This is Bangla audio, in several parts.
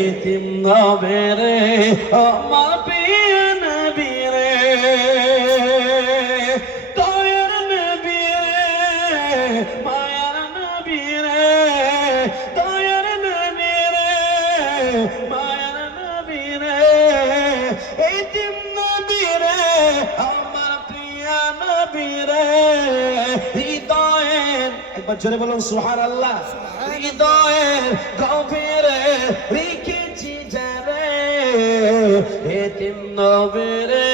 এতিম নবে রে আমার প্রিয় নবী রে। দয়ার নবী রে মায়ার নবী রে। দয়ার নবী রে মায়ার নবী রে। এতিম নবী রে আমার প্রিয় নবী রে। হৃদয়ের একবার জোরে বলুন সুহার আল্লাহ হৃদয়ের নবী রে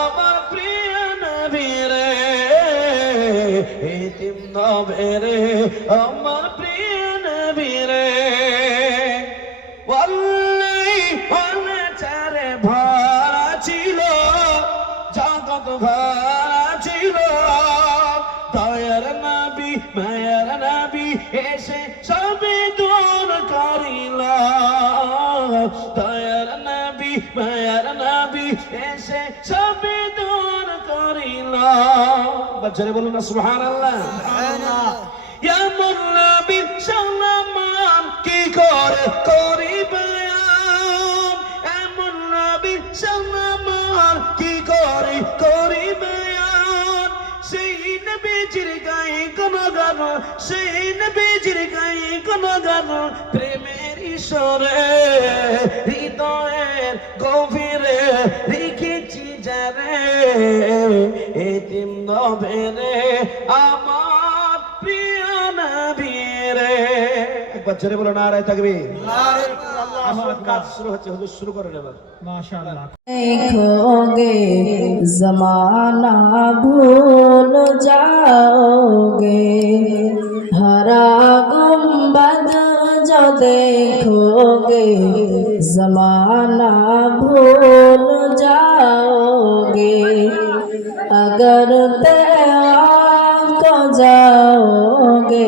আমার প্রিয় নবী রে। এতিম রে আমার প্রিয় এসে সবে দূর করিল। বাচ্চারে বলুন না নবী সালামান কি করে করি বয়ান এমন নবী সালামান কি করে করি বয়ান সেই নবীজির গায়ে কোন গান সেই নবীজির গায়ে কোন গান প্রেমের ঈশ্বরে হৃদয়ের গভীরে রেখেছি যারে এতিম নবেরে আমার প্রিয় নবীরে একবার জোরে বলো নারায় থাকবে আমার কাজ শুরু হচ্ছে হুজুর শুরু করেন এবার देखोगे जमाना भूल जाओगे हरा गुम्बद जो देखोगे जमाना भूल जाओगे अगर तेरा को जाओगे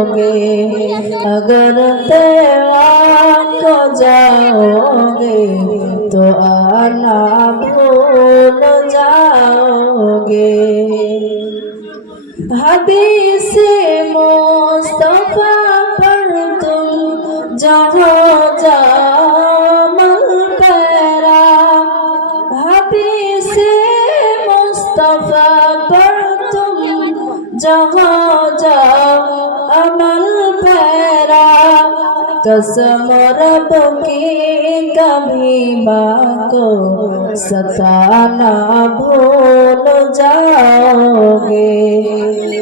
जाओगे अगर तेरा को जाओगे तो आना भूल जाओगे हदीस कसम रब की कभी बाको सताना भूल जाओगे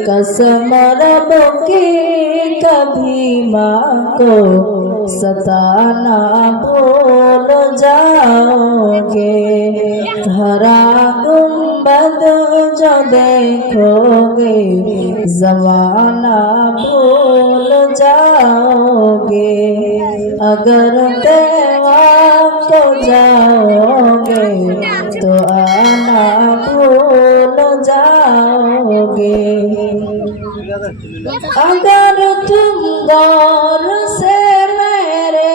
कसम रब की कभी माँ को सताना भूल जाओगे हरा गुम्बद जो देखोगे जमाना भूल अगर तेरा को जाओगे तो आना भूल जाओगे अगर तुम गौर से मेरे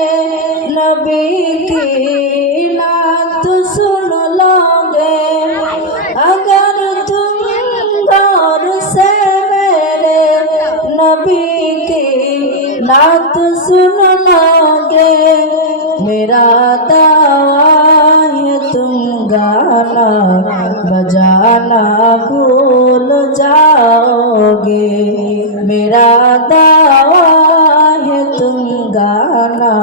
नबी की नात सुन लोगे अगर तुम गौर से मेरे नबी की नात सुन लोगे मेरा दावा है तुम गाना बजाना भूल जाओगे। मेरा दावा है तुम गाना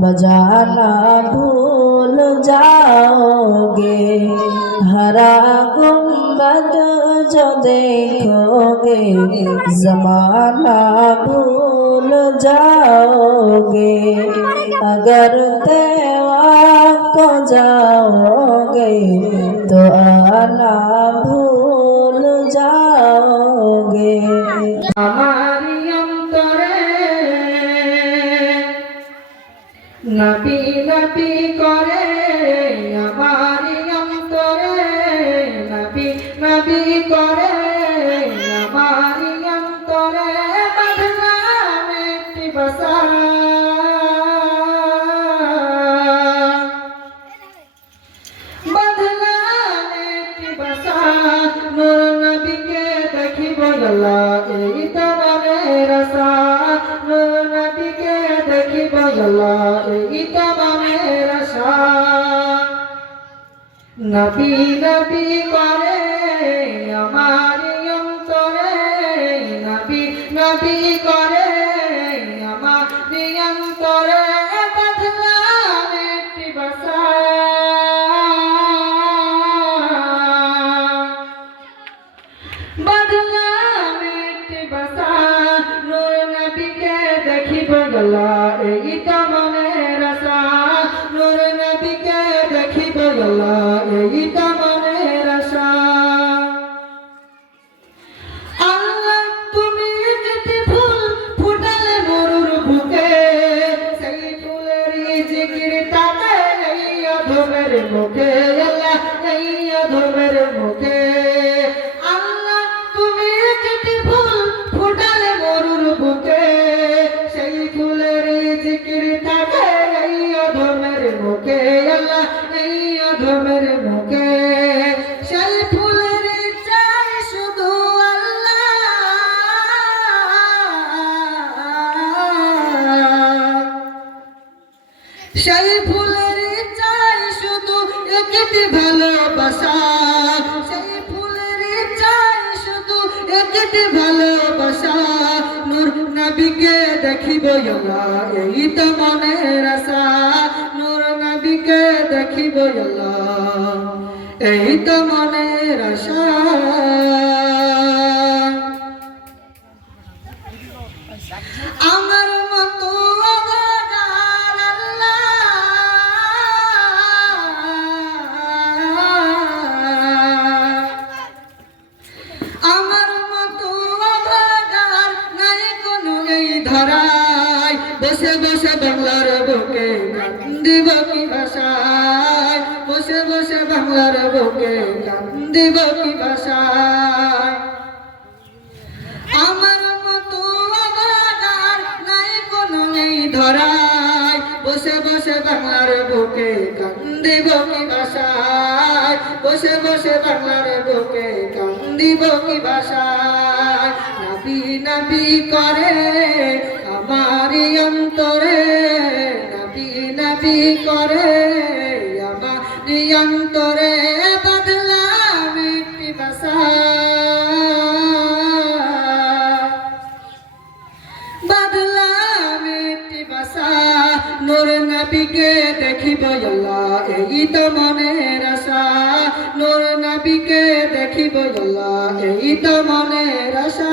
बजाना भूल जाओगे। हरा गुंबद जो देखोगे जमाना भूल जाओगे अगर तेवा को जाओगे तो দেখিব গলা এই তমানের আশা। নবী নবী করে একটি ভালোবাসা, সেই ফুলের চাই শুধু একটি ভালোবাসা। নূর নবীকে দেখিব এই তো মনের আশা। নূর নবীকে দেখিব এই তো মনের আশা। বসে বসে বাংলার বুকে কান্দিব কি ভাষায়? বসে বসে বাংলার বুকে কান্দিব কি ভাষায়? আমার মতো অবাদার নাই কোনো এই ধরায়। বসে বসে বাংলার বুকে কান্দিব কি ভাষায়? বসে বসে বাংলার বুকে কান্দিব কি ভাষায়? নাবি নাবি করে আমার অন্তরে নাবি নাবি করে আমার অন্তরে বদলাম একটি ভাষা বাদলাম একটি বাসা নূর নবীকে দেখিব আল্লাহ, এই তো মনের আশা। নূর নবীকে দেখিব আল্লাহ, এই তো মনের আশা।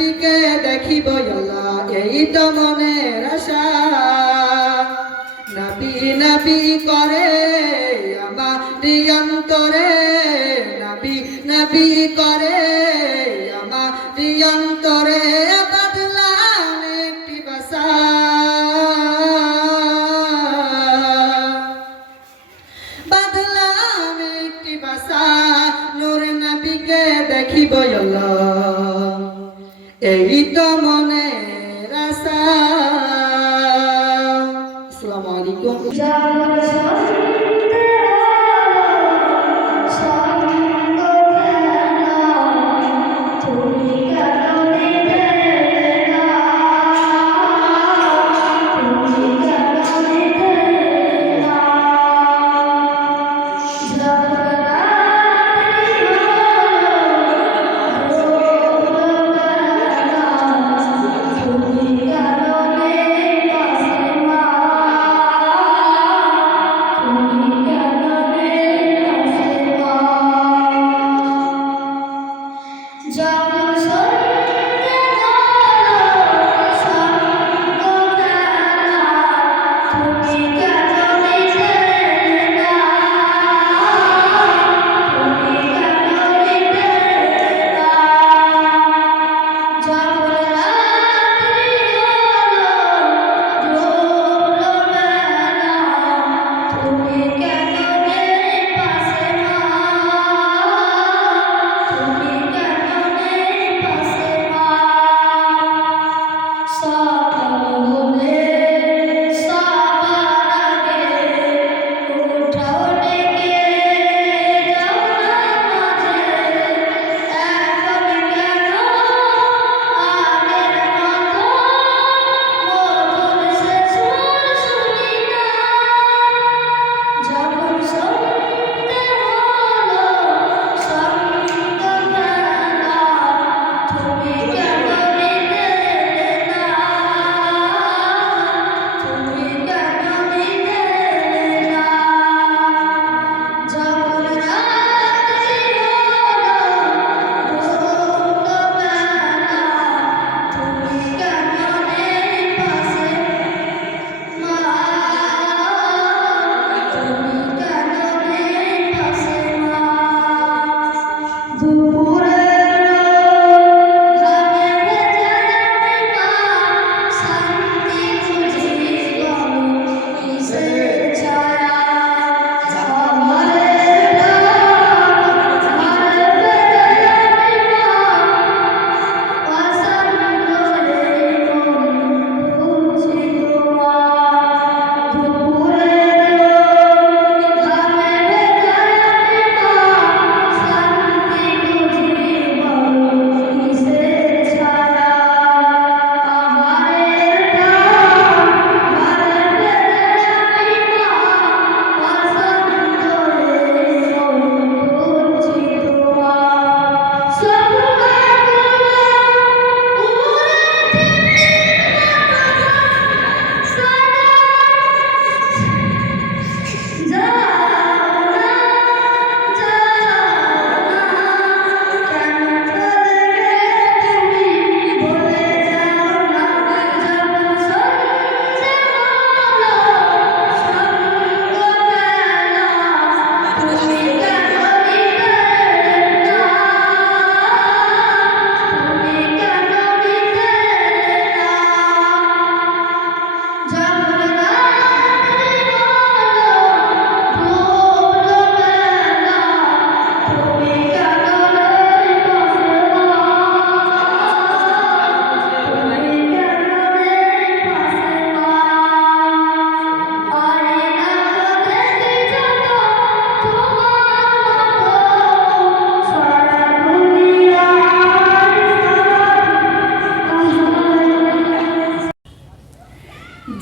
নবীকে দেখিব আল্লাহ এই তো মনের আশা। নবী নবী করে আমার অন্তরে, নবী নবী করে আমার অন্তরে।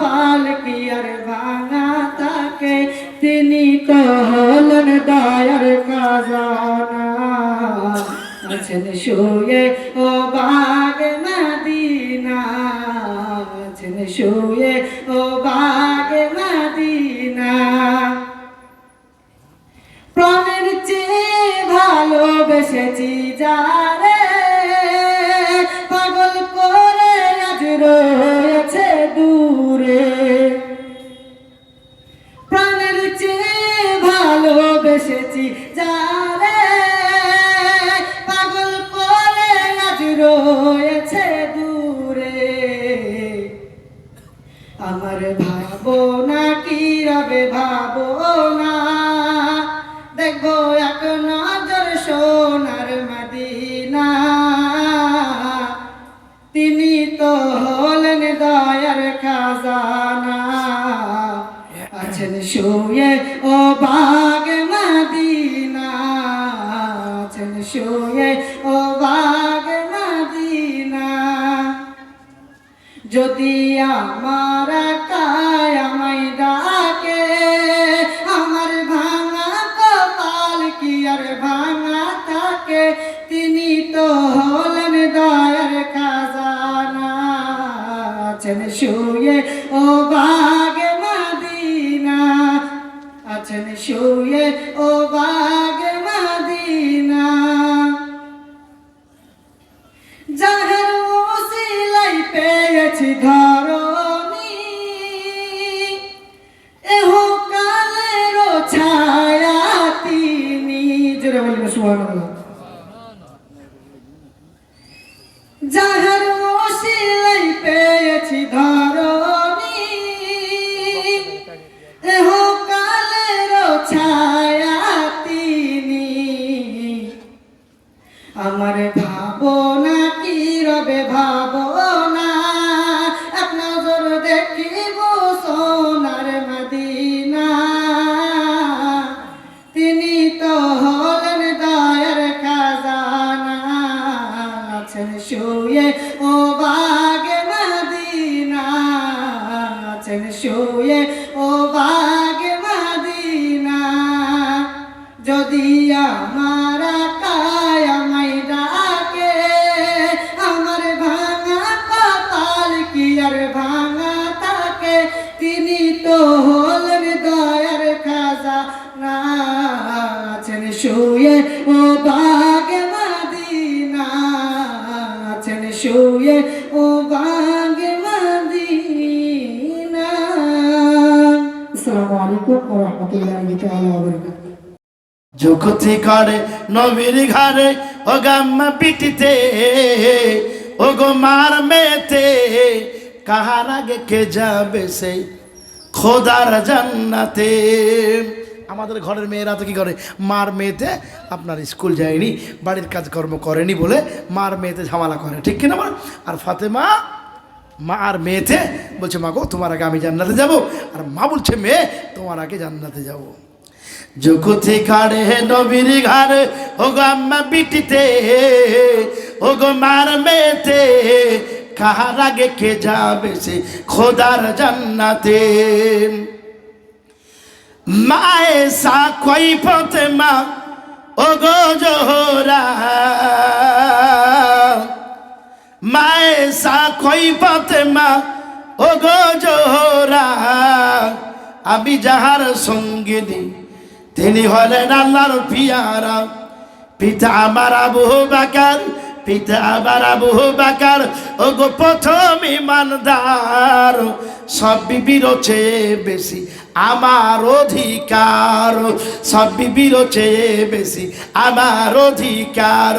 কপাল কি আর ভাঙা তাকে, তিনি তো হলেন দয়ার খাজানা। আছেন শুয়ে, ও বাগ মদিনা। আছেন শুয়ে, ও বাগ মদিনা। প্রাণের চেয়ে ভালোবেসেছি যারে শুয়ে ও বাগ মদিনা আছেন শুয়ে ও বাগ মদিনা যদি আমার আসসালামু আলাইকুম ওয়া নবীর ঘরে, ও গাম্মা পিটিতে, ও গো মার মেতে কাহার আগে কে যাবে সেই খোদার জান্নাতে? আমাদের ঘরের মেয়েরা তো কি করে? মার মেয়েতে আপনার স্কুল যায়নি, বাড়ির কাজকর্ম করেনি বলে মার মেয়েতে ঝামেলা করে, ঠিক কিনা বল? আর ফাতেমা মা আর মেয়েতে বলছে, মা গো, তোমার আগে আমি জান্নাতে যাব। আর মা বলছে, মেয়ে, তোমার আগে জান্নাতে যাব। কাড়ে নবীর ঘর ও গো আম্মা বিটিতে ও গো মার মেতে কাহার আগে কে যাবে সে খোদার জান্নাতে? মায়ে সা কই পথে মা ও গো জোহরা মায়ে সা কই পথে মা ও গো জোহরা। আমি যাহার সঙ্গিনী, তিনি হলেন আল্লাহর পিয়ারা। পিতা আমার আবু বাকার পিতা আমার আবু বাকার ও গো প্রথম ইমানদার। সব বিবির বেশি আমার অধিকার। সব বিবির বেশি আমার অধিকার।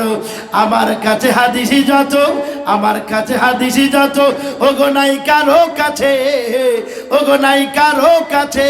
আমার কাছে হাদিসি যত, আমার কাছে হাদিসি যত। ও গো নাই কারও কাছে ও গো নাই কারও কাছে।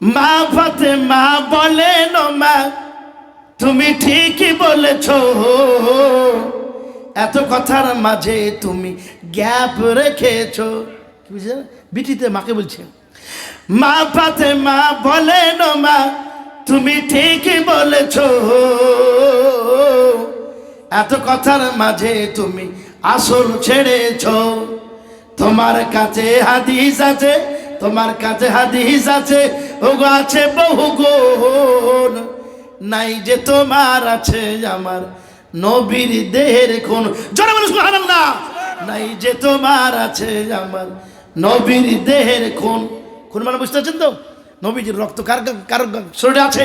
মা ফাতেমা বলেন মা, তুমি ঠিকই বলেছ। এত কথার মাঝে তুমি গ্যাপ রেখেছো। বুঝলে? বিটিতে মাকে বলছে মা পাতে মা বলেন মা, তুমি ঠিকই বলেছ। এত কথার মাঝে তুমি আসল ছেড়েছ। তোমার কাছে হাদিস আছে তোমার কাছে হাদিস আছে, ওগো আছে বহু গুণ। নাই যে তোমার আছে আমার নবীর দেহের কোন জোরে বলুন সুবহানাল্লাহ। নাই যে তোমার আছে আমার নবীর দেহের খুন। খুন মানে বুঝতে পারছেন তো? নবীজির রক্ত কার কার শরীরে আছে?